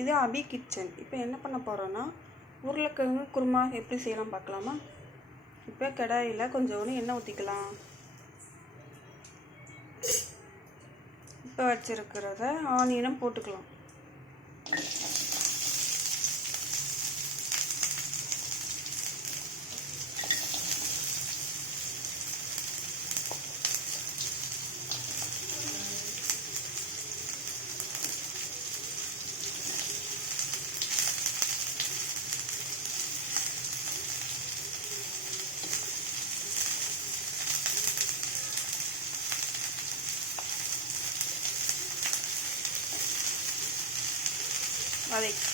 இது அபி கிச்சன் இப்போ என்ன பண்ண போகிறோன்னா உருளைக்கிழங்கு குருமா எப்படி செய்யலாம் பார்க்கலாமா? இப்போ கடாயில் கொஞ்சோண்டு எண்ணெய் ஊற்றிக்கலாம் இப்போ வச்சுருக்கிறத ஆனியனும் போட்டுக்கலாம். avec.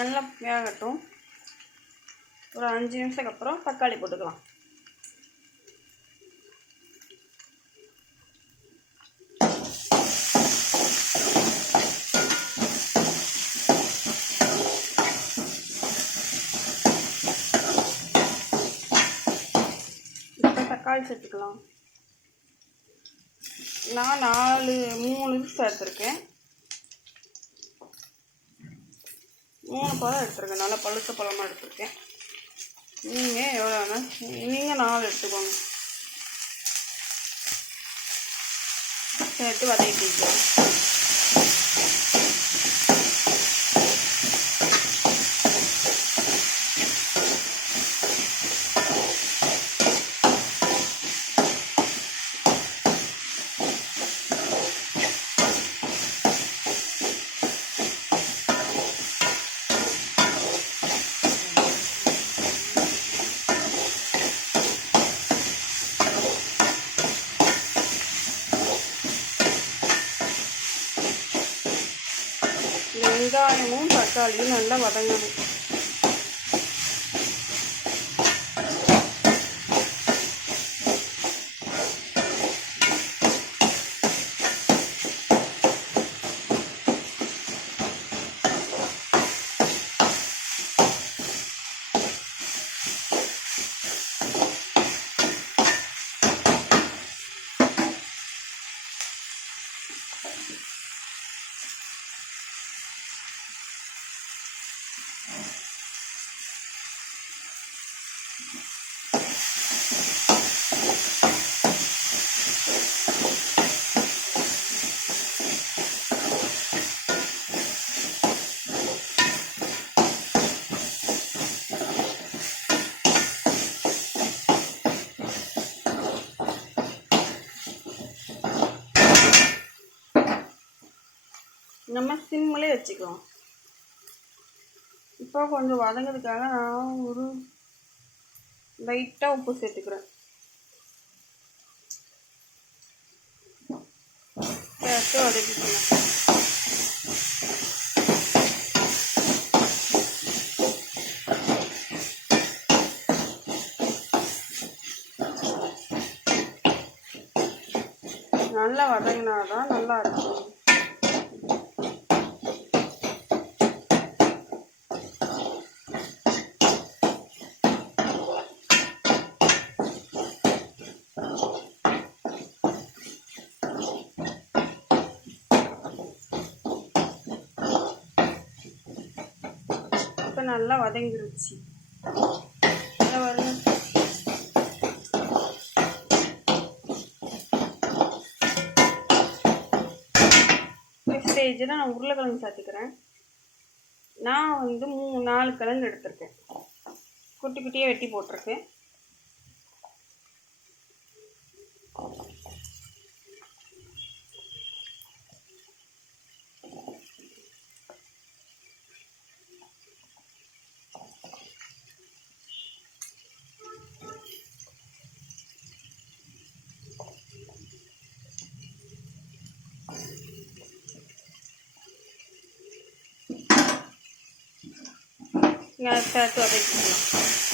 நல்லா வேகட்டும். ஒரு அஞ்சு நிமிஷத்துக்கு அப்புறம் தக்காளி போட்டுக்கலாம். இப்போ தக்காளி சேர்த்துக்கலாம். நான் நாலு மூணு இது சேர்த்துருக்கேன். மூணு பழம் எடுத்துருக்கேன். நல்லா பழுத்த பழமாக எடுத்துருக்கேன். நீங்கள் எவ்வளோ வேணால் நீங்கள் நாலு எடுத்துக்கோங்க. சேர்த்து வதக்கிக்கலாம். Là lý do. நம்ம சிம்மிலே வச்சுக்கலாம் இப்போ கொஞ்சம் வதங்கிறதுக்காக நான் ஒரு லைட்டாக உப்பு சேர்த்துக்கிறேன். சேர்த்து வதக்கிக்கலாம் நல்லா வதங்கினாதான் நல்லா இருக்கும் இப்போ நல்லா வதங்கிருச்சு. நல்லா ஸ்டேஜில் நான் உருளைக்கிழங்கு சேர்த்துக்கிறேன் நான் வந்து மூணு நாலு கிழங்கு எடுத்திருக்கேன். குட்டி குட்டியாக வெட்டி போட்டிருக்கேன். இங்கே சேர்த்து வதக்கிக்கலாம்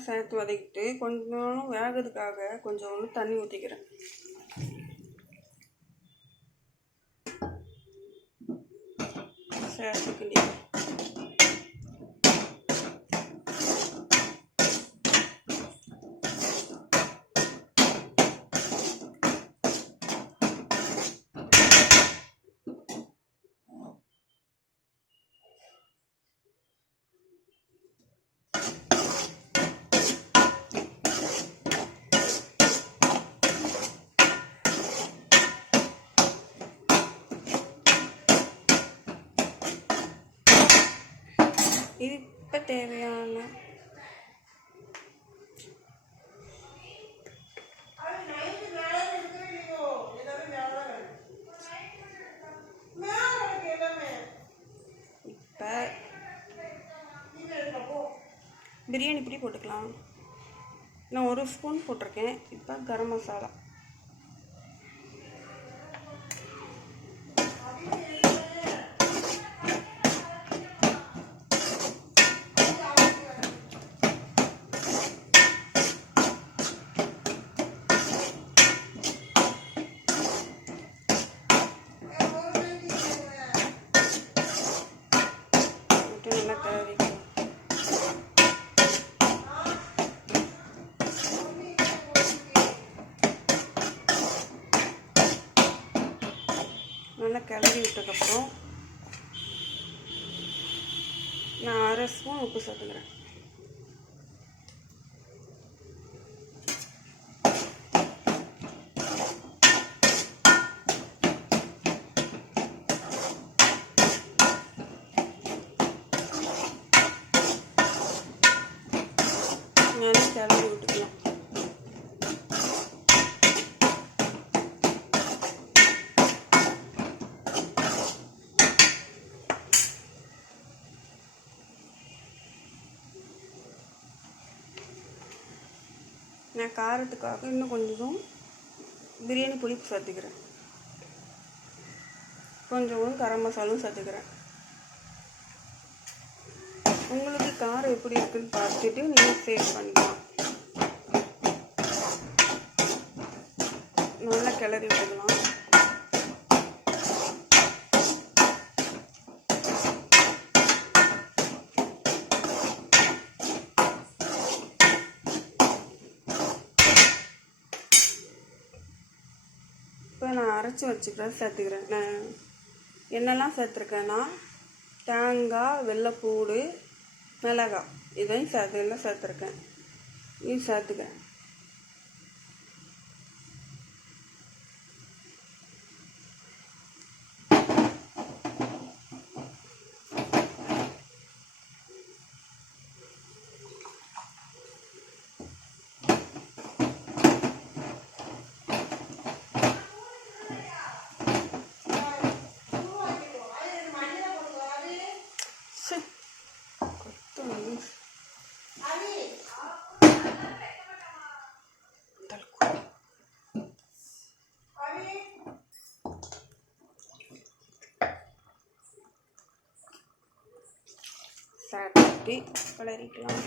சேர்த்து வதக்கிட்டு கொஞ்சம் வேகிறதுக்காக கொஞ்சம் தண்ணி ஊற்றிக்கிறேன் சேர்த்துக்கிட்டே இது இப்போ தேவையான இப்போ பிரியாணி இப்படி போட்டுக்கலாம். நான் ஒரு ஸ்பூன் போட்டிருக்கேன். இப்போ கரம் மசாலா போட்டு நல்லா கிளறிக்கலாம் நல்லா அதுக்கப்புறம் நான் அரை ஸ்பூன் உப்பு சேர்த்துக்கிறேன் நல்லா கிளறி விட்டுக்கலாம் நான் காரத்துக்காக இன்னும் கொஞ்சம் பிரியாணி பொடி சேர்த்துக்கிறேன் கொஞ்சம் கரம் மசாலும் சேர்த்துக்கிறேன் உங்களுக்கு காரம் எப்படி இருக்குன்னு பார்த்துட்டு நீங்கள் சேவ் பண்ணிக்கலாம். நல்லா கிளறி விட்டுக்கலாம் இப்போ நான் அரைச்சி வச்சுக்கிறேன் சேர்த்துக்கிறேன். நான் என்னெல்லாம் சேர்த்துருக்கேன்னா தேங்காய் வெள்ளைப்பூடு மிளகாய். இதையும் சேர்த்து எல்லாம் சேர்த்துருக்கேன். இது சேர்த்துக்கிறேன். சாப்பிட்டு கிளறிக்கலாம்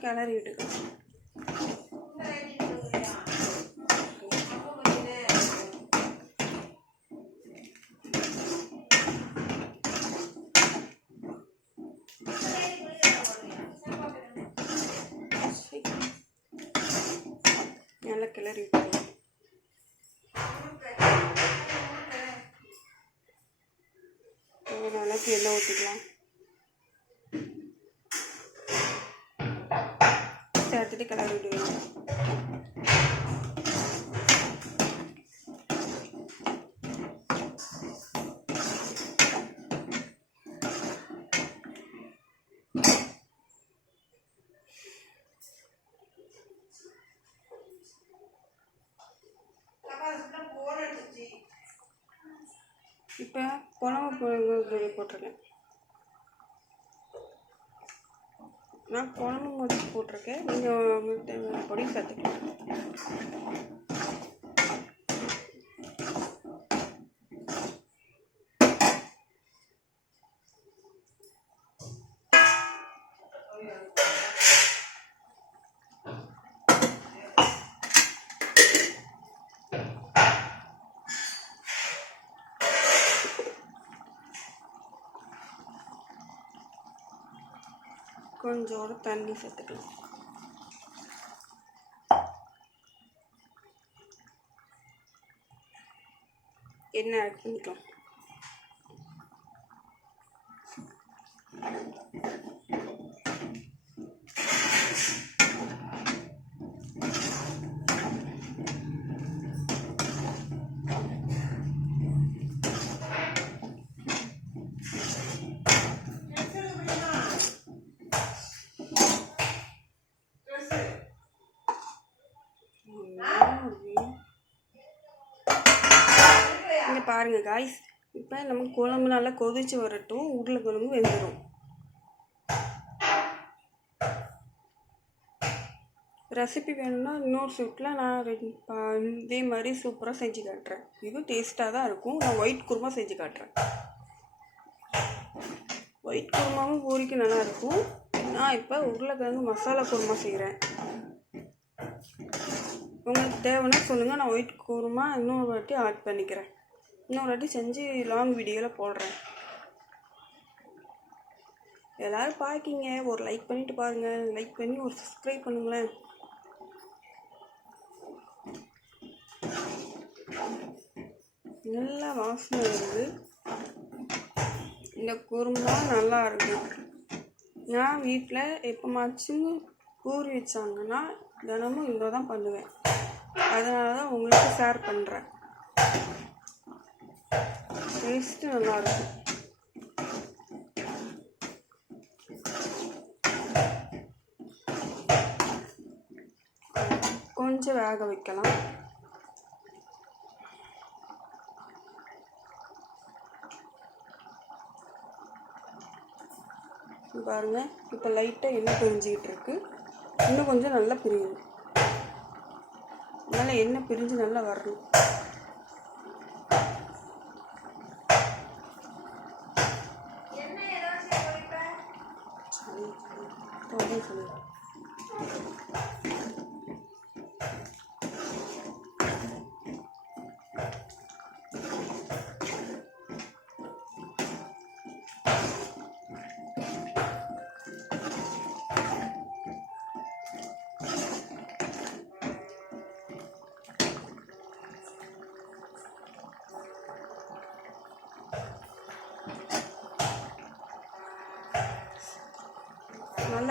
கிளறி விட்டுக்கலாம் நல்லா கிளறி விட்டுக்கலாம் அளவுக்கு எண்ணெய் ஊற்றிக்கலாம் சேர்த்து கிளறி விடுவேன் இப்போ குழம்பு பொடி போட்டிருக்கேன் நான் குழம்பு பொடி போட்டிருக்கேன். நீங்கள் உங்களுக்கு பொடி சேர்த்துக்கலாம் கொஞ்சோடு தண்ணி சேர்த்துக்கலாம் என்ன ஆட் பண்ணிக்கலாம் இங்கே பாருங்கள் காய்ஸ் இப்போ நம்ம குழம்பு நல்லா கொதிச்சு வரட்டும் உருளைக்கிழங்கு வெந்துடும் ரெசிபி வேணும்னா இன்னொரு சூட்டில் நான் இதே மாதிரி சூப்பராக செஞ்சு காட்டுறேன். இது டேஸ்ட்டாக தான் இருக்கும். நான் ஒயிட் குருமா செஞ்சு காட்டுறேன். ஒயிட் குருமாவும் பூரிக்கு நல்லாயிருக்கும் நான் இப்போ உருளைக்கிழங்கு மசாலா குருமா செய்கிறேன் உங்களுக்கு தேவைன்னா சொல்லுங்கள் நான் ஒயிட் குருமா இன்னொரு வாட்டி ஆட் பண்ணிக்கிறேன். இன்னொரு வாட்டி செஞ்சு லாங் வீடியோவில் போடுறேன். எல்லோரும் பார்க்கிங்க ஒரு லைக் பண்ணிட்டு பாருங்கள் லைக் பண்ணி ஒரு சப்ஸ்கிரைப் பண்ணுங்களேன். நல்லா வாசனை வருது. இந்த குருமா நல்லா இருக்கும் நான் வீட்டில் எப்போமாச்சும் பூரி வச்சாங்கன்னா தினமும் இவ்வளோ தான் பண்ணுவேன். அதனால தான் உங்களுக்கு ஷேர் பண்ணுறேன் டேஸ்ட்டு நல்லாயிருக்கும் கொஞ்சம் வேக வைக்கலாம். பாருங்கள் பாருங்க இப்போ லைட்டாக எண்ணெய் பிரிஞ்சிக்கிட்டு இருக்கு. இன்னும் கொஞ்சம் நல்லா பிரியும். அதனால் எண்ணெய் பிரிஞ்சு நல்லா வரணும்.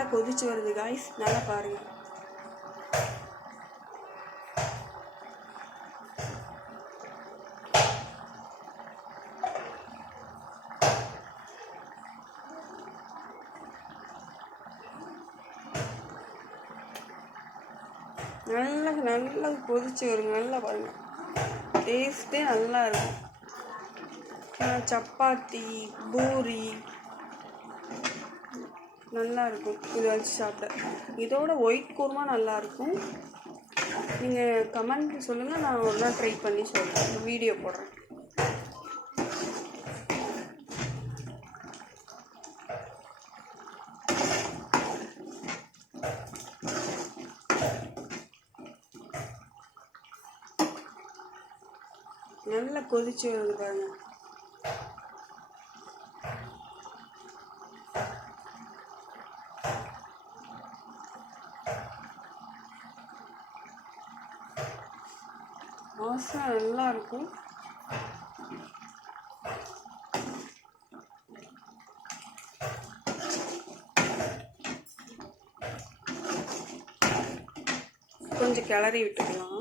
நல்லா கொதிச்சு வருது காய்ஸ் நல்லா பாருங்க. நல்லா நல்லா கொதிச்சு வருங்க நல்லா பாருங்க. டேஸ்ட்டே நல்லா இருக்கும் சப்பாத்தி பூரி நல்லாயிருக்கும். இதை வச்சு சாப்பிட இதோட ஒயிட் குருமா நல்லாயிருக்கும். நீங்கள் கமெண்ட் சொல்லுங்கள் நான் ஒரு நாள் ட்ரை பண்ணி சொல்கிறேன் வீடியோ போடுறேன். நல்லா கொதிச்சு வருது பாருங்க. வாசனை நல்லா இருக்கும். கொஞ்சம் கிளறி விட்டுக்கலாம்.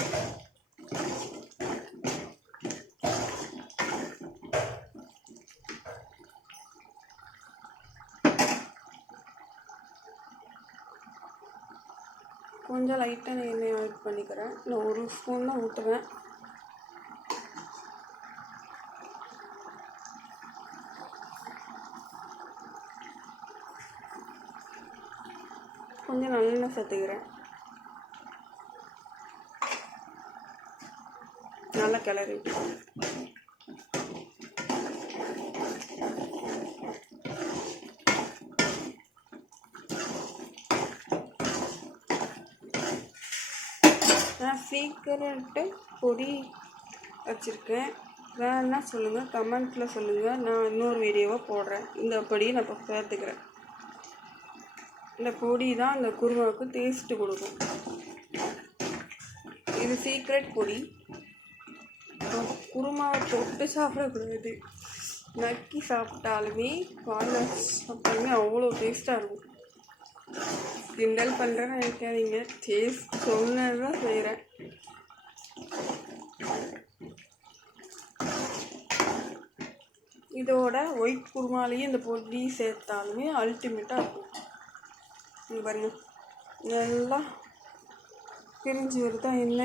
கொஞ்சம் லைட்டாக எண்ணெய் ஆட் பண்ணிக்கிறேன். நான் ஒரு ஸ்பூன் தான் ஊற்றுவேன் கொஞ்சம் நல்லெண்ணெய் சேர்த்துக்கிறேன். நல்லா கிளறி நான் சீக்கிரட்டு பொடி வச்சுருக்கேன். வேணா சொல்லுங்கள் கமெண்ட்டில் சொல்லுங்கள் நான் இன்னொரு வீடியோவை போடுறேன். இந்த பொடியை நான் இப்போ சேர்த்துக்கிறேன். இந்த பொடி தான் அந்த குருமாவுக்கு டேஸ்ட்டு கொடுக்கும். இது சீக்ரெட் பொடி. குருமாவை தொட்டு சாப்பிடக்கூடாது. நக்கி சாப்பிட்டாலுமே வாயில் சாப்பிட்டாலுமே அவ்வளோ டேஸ்ட்டாக இருக்கும். கிண்டல் பண்ணுறேன்னு நினைக்காதீங்க. டேஸ்ட் சொன்னது தான் செய்கிறேன் இதோட ஒயிட் குருமாலையும் இந்த பொடி சேர்த்தாலுமே அல்டிமேட்டாக இருக்கும். இங்கே பாருங்கள் நல்லா பிரிஞ்சு வருதா என்ன?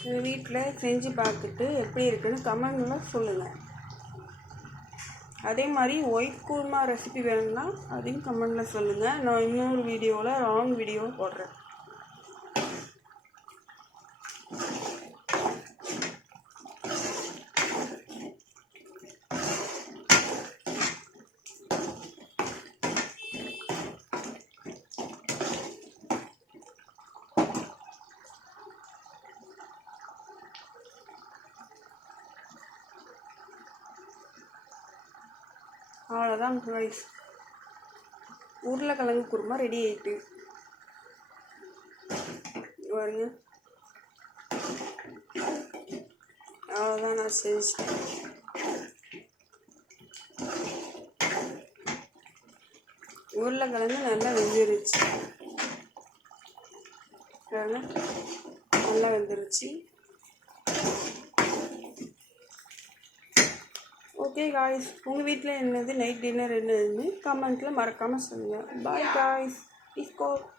எங்கள் வீட்டில் செஞ்சு பார்த்துட்டு எப்படி இருக்குன்னு கமெண்டில் சொல்லுங்கள் அதே மாதிரி ஒயிட் கூர்மா ரெசிபி வேணும்னா அதையும் கமெண்டில் சொல்லுங்கள் நான் இன்னொரு வீடியோவில் ராங் வீடியோ போடுறேன். அவ்வளோதான் ரைஸ் உருளைக்கிழங்கு குருமா ரெடி ஆயிட்டு. பாருங்க. அவ்வளோதான் நான் செஞ்சிட்டேன். உருளைக்கிழங்கு நல்லா வெந்துருச்சு. நல்லா வெந்துருச்சு. ஓகே காய்ஸ் உங்கள் வீட்டில் என்னது? நைட் டின்னர் என்னதுன்னு கமெண்ட்டில் மறக்காமல் சொல்லுங்கள் பாய் காய்ஸ் இஸ்கோ